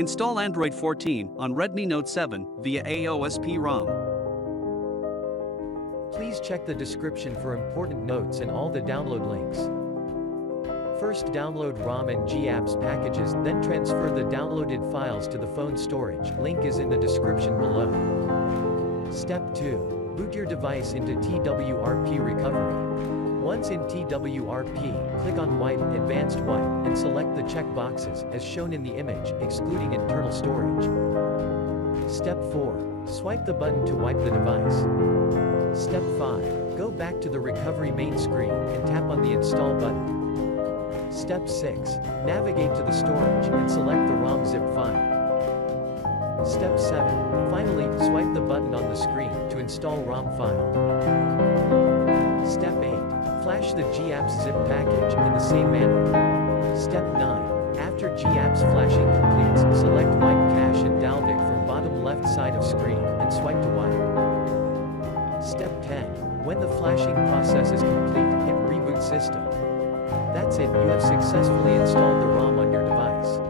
Install Android 14 on Redmi Note 7 via AOSP Rom. Please check the description for important notes and all the download links. First, download ROM and GApps packages, then transfer the downloaded files to the phone storage. Link is in the description below. Step 2. Boot your device into TWRP recovery. Once in TWRP, click on Wipe, Advanced Wipe, and select the check boxes, as shown in the image, excluding internal storage. Step 4. Swipe the button to wipe the device. Step 5. Go back to the recovery main screen, and tap on the Install button. Step 6. Navigate to the storage, and select the ROM zip file. Step 7. Finally, swipe the button on the screen to install ROM file. Step 8. Flash the GApps zip package in the same manner. Step 9. After GApps flashing completes, select Wipe Cache and Dalvik from bottom left side of screen, and swipe to wipe. Step 10. When the flashing process is complete, hit Reboot System. That's it, you have successfully installed the ROM on your device.